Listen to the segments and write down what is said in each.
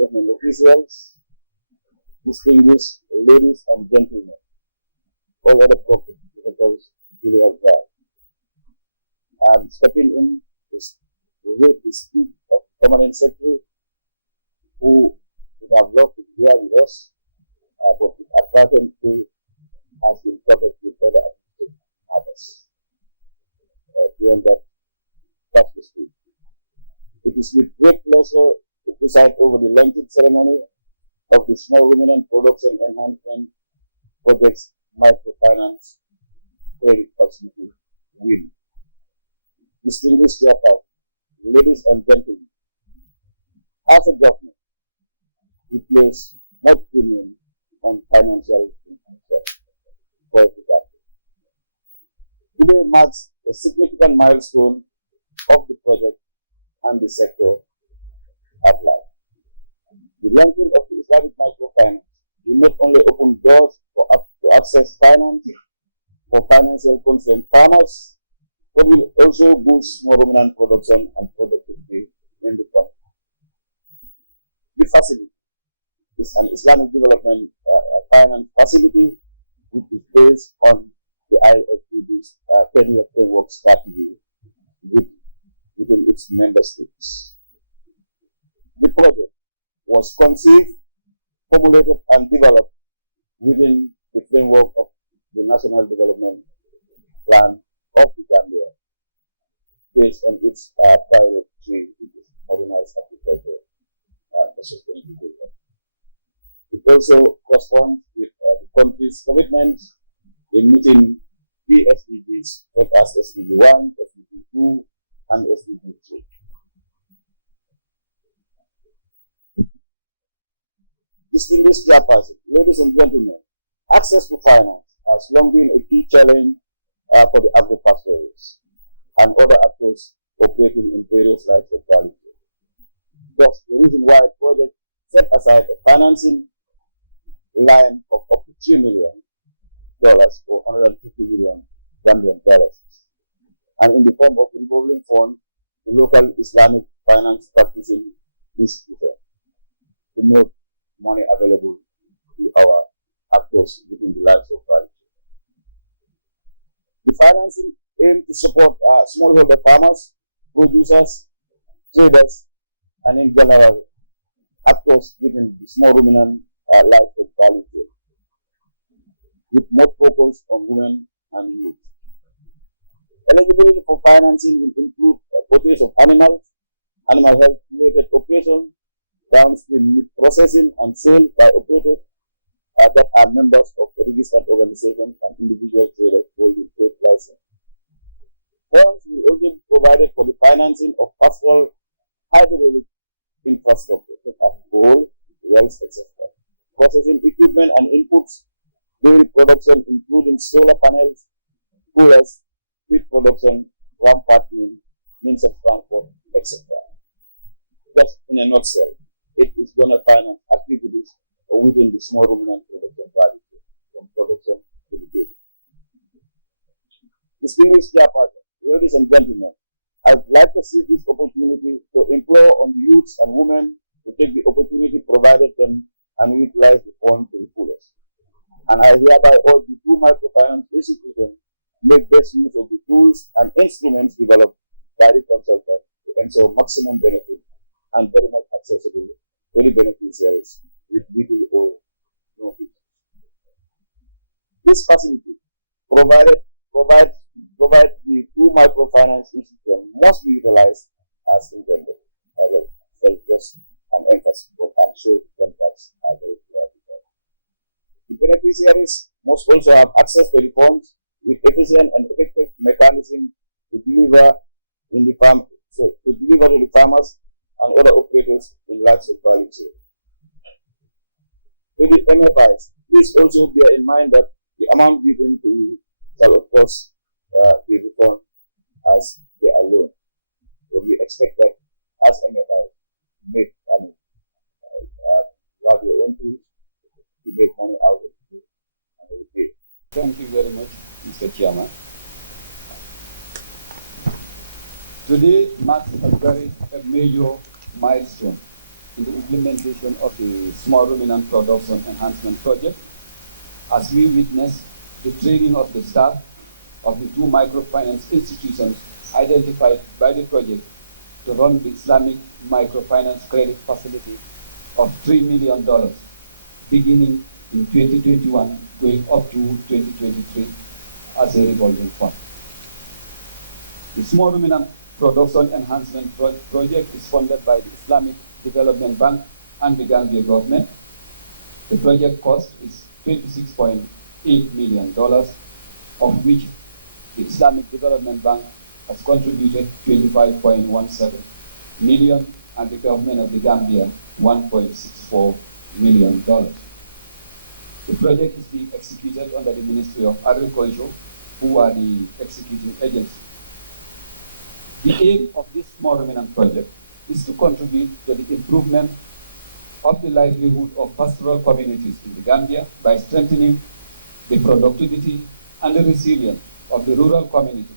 government officials, distinguished ladies and gentlemen, all other protocols duly observed. I'm stepping in to read the speech of the Permanent Secretary, who would have loved to be here with us, but his advertently has been covered with other administrative matters. Beyond that, that's the speech. It is with great pleasure to preside over the launching ceremony of the Small Ruminant Production Enhancement Project's Microfinance Credit Facility WIN. Distinguished chairperson, ladies and gentlemen, as a government, we place much premium on financial inclusion for the Gambia. Today marks a significant milestone of the project and the sector at large. The launching of the Islamic microfinance will not only open doors to access finance for financial constrained farmers, but will also boost small ruminant production and productivity in the country. The facility is an Islamic development finance facility which is based on the ISLAMIC's 10-year framework strategy within its member states. The project was conceived, formulated, and developed within the framework of the National Development Plan of the Gambia, based on its priority, which is modernized agriculture for sustainable development. It also corresponds with the country's commitments in meeting key SDGs, such as SDG 1, SDG 2, and SDG 3. Distinguished chairperson, ladies and gentlemen, access to finance has long been a key challenge for the agro-pastoralists and other actors operating in various lines of value chain. Thus, the reason why the project set aside a financing line of up to $3 million or 150 million Gambian dollars, and in the form of revolving fund, the local Islamic finance practicing institution to make money available to our actors within the lives of value chain. The financing aims to support smallholder farmers, producers, traders, and in general, actors within the small ruminant life of value chain, with more focus on women and youth. Eligibility for financing will include purchase of animals, animal health related operations, downstream meat processing and sale by operators that are members of registered organizations and individual traders holding trade license. Funds will also be provided for the financing of pastoral hydraulic infrastructure, such as bowl, wells, etc., processing equipment and inputs, dairy production including solar panels, coolers, feed production, rampart means of transport, etc. Just in a nutshell, it is going to finance activities within the small ruminant production value chain, from production to the table. Distinguished chairperson, ladies and gentlemen, I'd like to seize this opportunity to implore on the youths and women to take the opportunity provided them and utilize the fund to the fullest. And I hereby urge the two microfinance institutions make best use of the tools and instruments developed by the consultant to ensure maximum benefit and very much accessible to the beneficiaries with little or no fee. This facility provides the two microfinance institutions must be utilized as intended. I will say just an emphasis, but I'm sure the contracts are very clear. The beneficiaries must also have access to the funds with efficient and effective mechanism to deliver to the farmers and other operators in lives of value chain. To the MFIs, please also bear in mind that the amount given to you shall of course be returned as they are loan. So we expect that as MFIs make money, you have your own tools to make money out of it and repay. Thank you very much, Mr. Chairman. Today marks a major milestone in the implementation of the Small Ruminant Production Enhancement Project, as we witness the training of the staff of the two microfinance institutions identified by the project to run the Islamic microfinance credit facility of $3 million, beginning in 2021 going up to 2023 as a revolving fund. The Small Ruminant Production Enhancement Project is funded by the Islamic Development Bank and the Gambia government. The project cost is $26.8 million, of which the Islamic Development Bank has contributed $25.17 million and the government of the Gambia $1.64 million. The project is being executed under the Ministry of Agriculture, who are the executing agents. The aim of this Small Ruminant project is to contribute to the improvement of the livelihood of pastoral communities in the Gambia by strengthening the productivity and the resilience of the rural community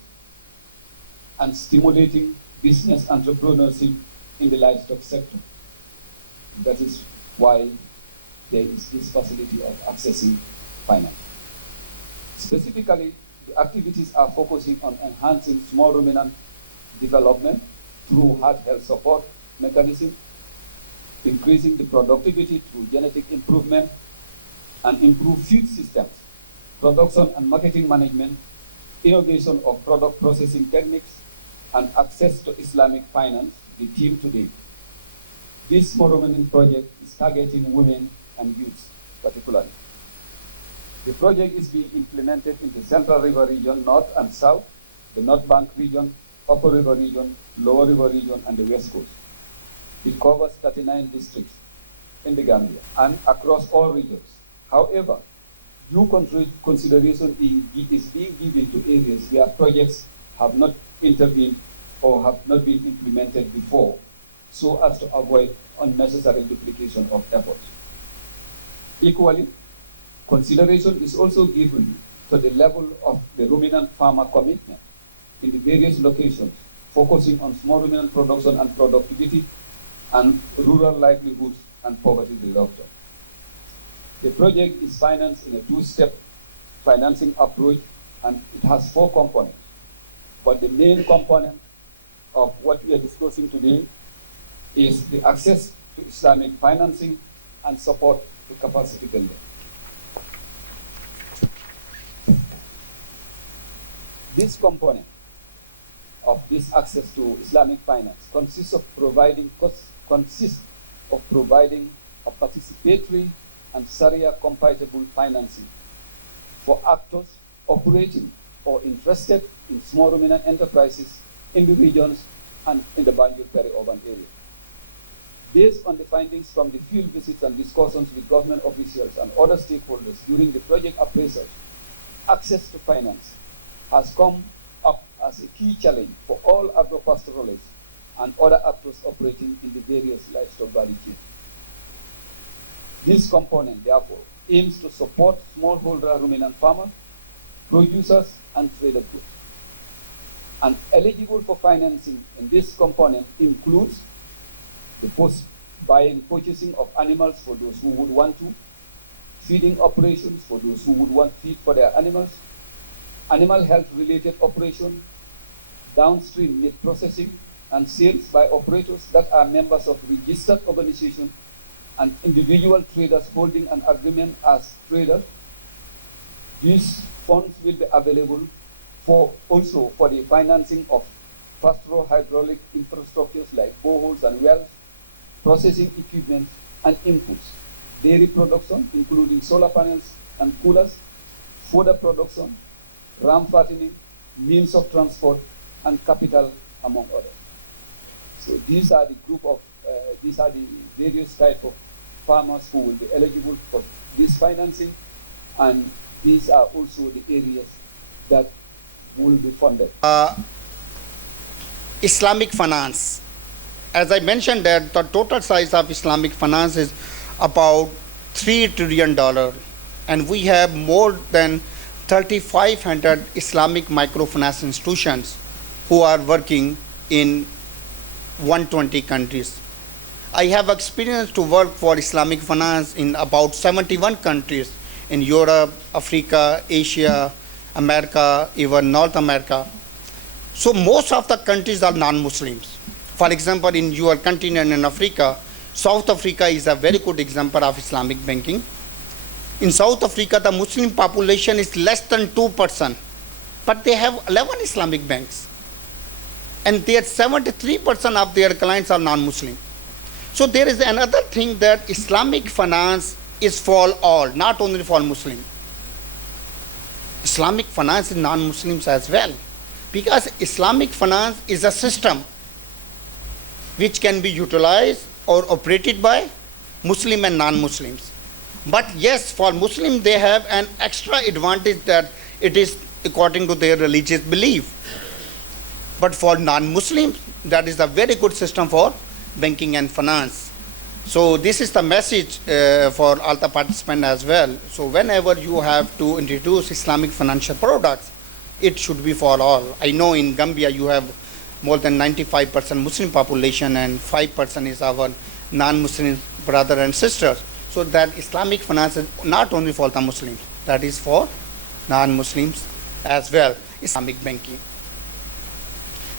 and stimulating business entrepreneurship in the livestock sector. That is why there is this facility of accessing finance. Specifically, the activities are focusing on enhancing small ruminant development through herd health support mechanisms, increasing the productivity through genetic improvement, and improved feed system, production and marketing management, innovation of product processing techniques, and access to Islamic finance, the theme today. This small ruminant project is targeting women and youth particularly. The project is being implemented in the Central River region, North and South, the North Bank region, Upper River region, Lower River region, and the West Coast. It covers 39 districts in the Gambia and across all regions. However, due consideration is being given to areas where projects have not intervened or have not been implemented before, so as to avoid unnecessary duplication of efforts. Equally, consideration is also given to the level of the ruminant farmer commitment in the various locations, focusing on small ruminant production and productivity and rural livelihood and poverty reduction. The project is financed in a two-step financing approach, and it has 4 components. But the main component of what we are discussing today is the access to Islamic financing and support to capacity building. This component of this access to Islamic finance consists of providing a participatory and Sharia-compatible financing for actors operating or interested in small ruminant enterprises in the regions and in the Banjul peri-urban area. Based on the findings from the field visits and discussions with government officials and other stakeholders during the project appraisal, access to finance has come up as a key challenge for all agro-pastoralists and other actors operating in the various livestock value chains. This component, therefore, aims to support smallholder ruminant farmers, producers, and trader groups. And eligible for financing in this component includes the purchasing of animals for those who would want to, feeding operations for those who would want feed for their animals, animal health-related operations, downstream meat processing and sales by operators that are members of registered organizations and individual traders holding an agreement as traders. These funds will be available also for the financing of pastoral hydraulic infrastructures like boreholes and wells, processing equipment and inputs, dairy production including solar panels and coolers, fodder production, ram fattening, means of transport, and capital, among others. So these are the various types of farmers who will be eligible for this financing, and these are also the areas that will be funded. Islamic finance. As I mentioned, that the total size of Islamic finance is about $3 trillion, and we have more than 3,500 Islamic microfinance institutions who are working in 120 countries. I have experience to work for Islamic finance in about 71 countries in Europe, Africa, Asia, America, even North America. So most of the countries are non-Muslims. For example, in your continent in Africa, South Africa is a very good example of Islamic banking. In South Africa, the Muslim population is less than 2%, but they have 11 Islamic banks. And their 73% of their clients are non-Muslim. So there is another thing that Islamic finance is for all, not only for Muslims. Islamic finance is non-Muslims as well, because Islamic finance is a system which can be utilized or operated by Muslim and non-Muslims. But yes, for Muslims they have an extra advantage that it is according to their religious belief. But for non-Muslims, that is a very good system for banking and finance. So this is the message for all the participants as well. So whenever you have to introduce Islamic financial products, it should be for all. I know in Gambia you have more than 95% Muslim population and 5% is our non-Muslim brother and sister. So that Islamic finance is not only for the Muslims, that is for non-Muslims as well, Islamic banking.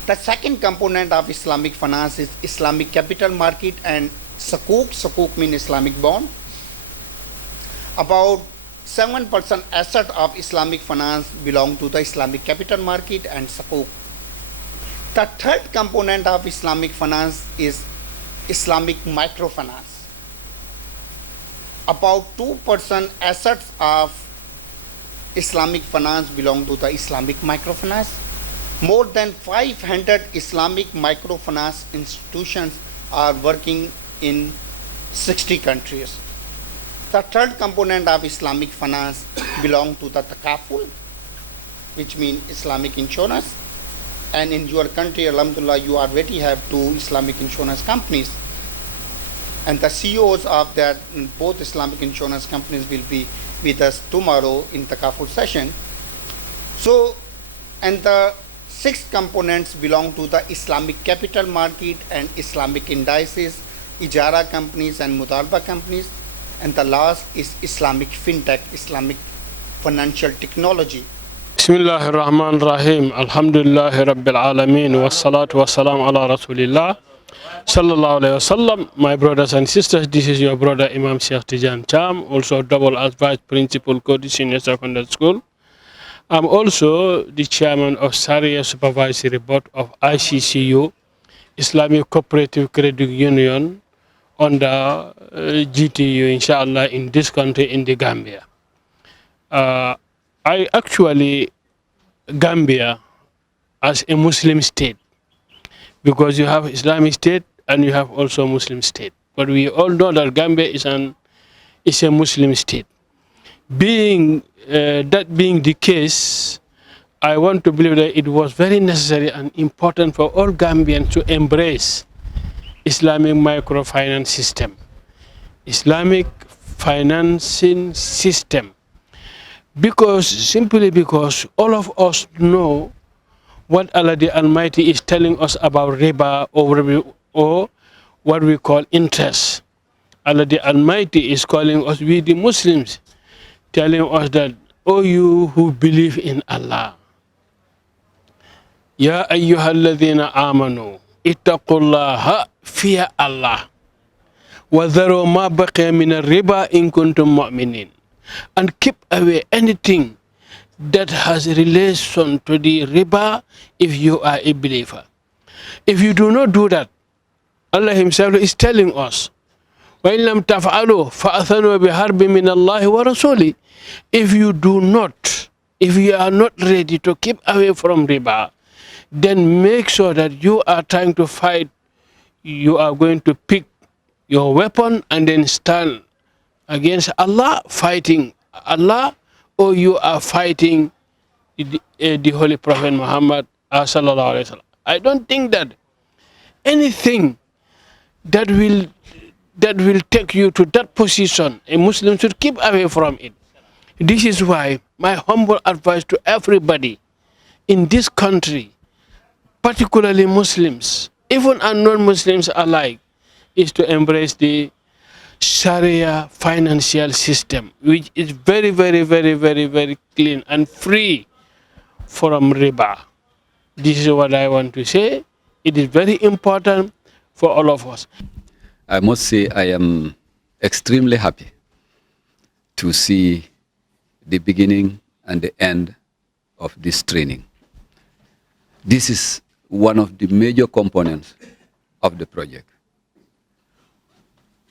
The second component of Islamic finance is Islamic capital market and Sukuk. Sukuk means Islamic bond. About 7% asset of Islamic finance belong to the Islamic capital market and Sukuk. The third component of Islamic finance is Islamic microfinance. About 2% assets of Islamic finance belong to the Islamic microfinance. More than 500 Islamic microfinance institutions are working in 60 countries. The third component of Islamic finance belongs to the takaful, which means Islamic insurance. And in your country, alhamdulillah, you already have 2 Islamic insurance companies. And the CEOs of that in both Islamic insurance companies will be with us tomorrow in the takaful session. So, and the 6 components belong to the Islamic capital market and Islamic indices, Ijara companies and Mutalba companies. And the last is Islamic fintech, Islamic financial technology. Bismillahir Rahmanir Rahim. Alhamdulillahi Rabbil Alameen. Wassalatu wassalamu ala Rasulillah. Sallallahu alayhi wasallam. My brothers and sisters, this is your brother Imam Sheikh Tijan Cham, also double as vice principal Kodi Senior Secondary School. I'm also the chairman of Sharia Supervisory Board of ICCU, Islamic Cooperative Credit Union, under GTU, inshallah, in this country, in the Gambia. I actually, Gambia as a Muslim state, because you have Islamic state and you have also Muslim state. But we all know that Gambia is a Muslim state. That being the case, I want to believe that it was very necessary and important for all Gambians to embrace Islamic microfinance system, Islamic financing system, simply because all of us know what Allah the Almighty is telling us about riba or what we call interest. Allah the Almighty is calling us, we the Muslims, telling us that, O you who believe in Allah, Ya ayyuhalladhina amanu, ittaqullaha, fear Allah, wa dharu ma baqiya min riba in kuntum mu'minin, and keep away anything that has relation to the riba if you are a believer. If you do not do that, Allah himself is telling us, وَإِن لَمْ تَفْعَلُوا فَأَثَنُوا بِحَرْبٍ مِّنَ اللَّهِ وَرَسُولِهِ. If you are not ready to keep away from riba, then make sure that you are trying to fight. You are going to pick your weapon and then stand against Allah, fighting Allah, or you are fighting the Holy Prophet Muhammad sallallahu alaihi wasallam. I don't think that anything that will take you to that position, a Muslim should keep away from it. This is why my humble advice to everybody in this country, particularly Muslims, even non-Muslims alike, is to embrace the Sharia financial system, which is very, very, very, very, very clean and free from riba. This is what I want to say. It is very important for all of us. I must say I am extremely happy to see the beginning and the end of this training. This is one of the major components of the project.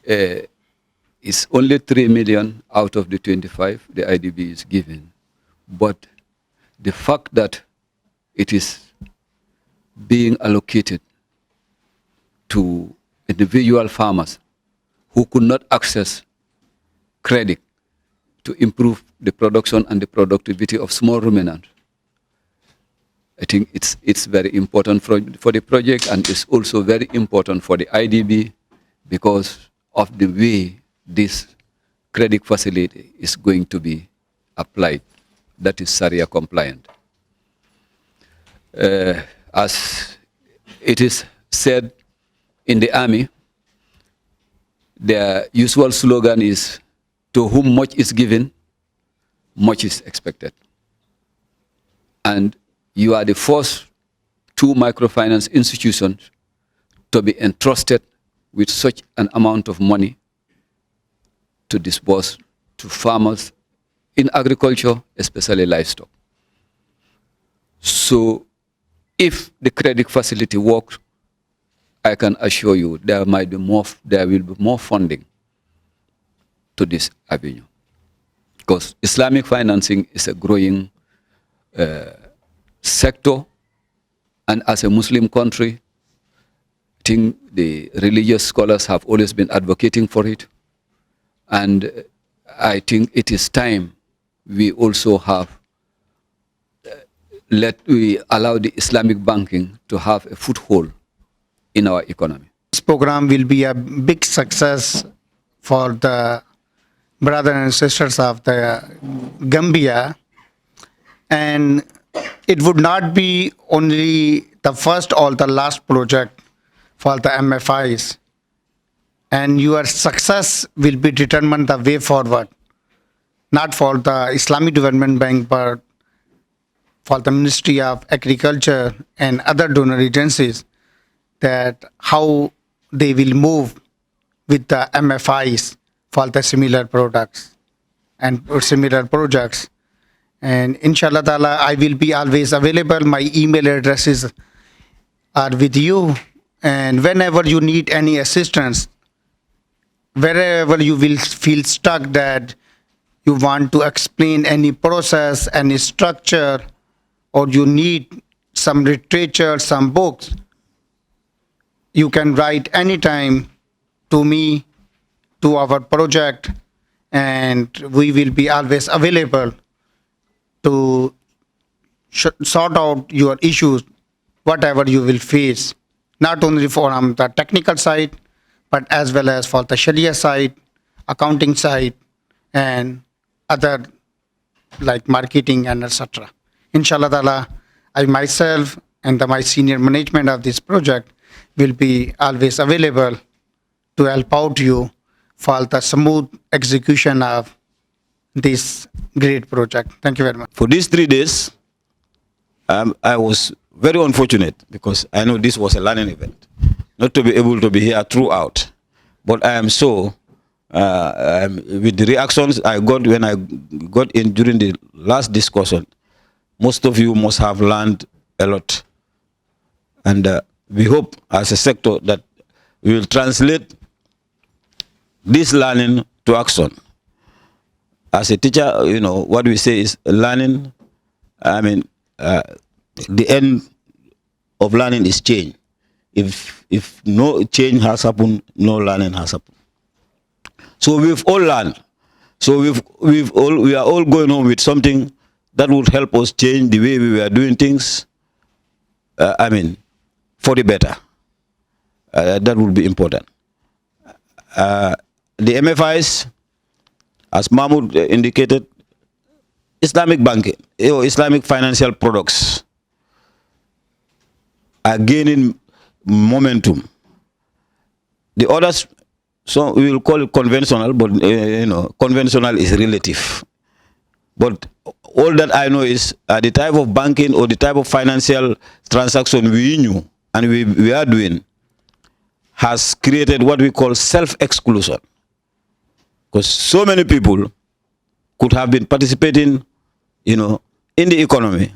It's only 3 million out of the 25 the IDB is given, but the fact that it is being allocated to individual farmers who could not access credit to improve the production and the productivity of small ruminants. I think it's very important for the project, and it's also very important for the IDB because of the way this credit facility is going to be applied, that is Sharia compliant. As it is said in the army, their usual slogan is, to whom much is given, much is expected. And you are the first 2 microfinance institutions to be entrusted with such an amount of money to disburse to farmers in agriculture, especially livestock. So if the credit facility works, I can assure you there will be more funding to this avenue, because Islamic financing is a growing sector, and as a Muslim country, I think the religious scholars have always been advocating for it, and I think it is time we also have we allow the Islamic banking to have a foothold in our economy. This program will be a big success for the brothers and sisters of the Gambia, and it would not be only the first or the last project for the MFIs, and your success will be determined the way forward, not for the Islamic Development Bank, but for the Ministry of Agriculture and other donor agencies, that how they will move with the MFIs for the similar products and similar projects. And inshallah ta'ala, I will be always available. My email addresses are with you, and whenever you need any assistance, wherever you will feel stuck that you want to explain any process, any structure, or you need some literature, some books, you can write anytime to me, to our project, and we will be always available to sort out your issues, whatever you will face, not only from the technical side, but as well as for the Sharia side, accounting side, and other like marketing and etc. Inshallah ta'ala, I myself and my senior management of this project will be always available to help out you for the smooth execution of this great project. Thank you very much. For these 3 days, I was very unfortunate because I know this was a learning event, not to be able to be here throughout. But I am so, with the reactions I got when I got in during the last discussion, most of you must have learned a lot. And we hope as a sector that we will translate this learning to action. As a teacher, you know, what we say is learning, the end of learning is change. If no change has happened, no learning has happened. So we've all learned. So we are all going home with something that would help us change the way we were doing things, for the better. That would be important. The MFIs, as Mahmoud indicated, Islamic banking, Islamic financial products are gaining momentum. The others, so we will call it conventional, but conventional is relative. But all that I know is the type of banking or the type of financial transaction we knew and we are doing has created what we call self-exclusion. Because so many people could have been participating, in the economy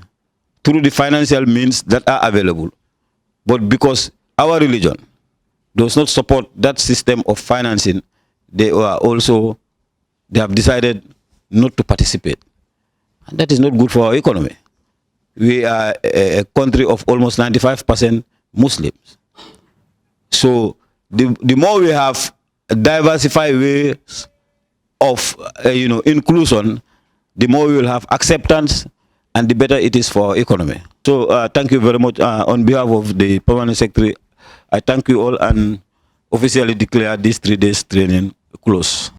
through the financial means that are available. But because our religion does not support that system of financing, they have decided not to participate. And that is not good for our economy. We are a country of almost 95% Muslims. So the more we have diversified ways of inclusion, the more we will have acceptance and the better it is for our economy. So thank you very much. On behalf of the Permanent Secretary, I thank you all and officially declare this 3 days training closed.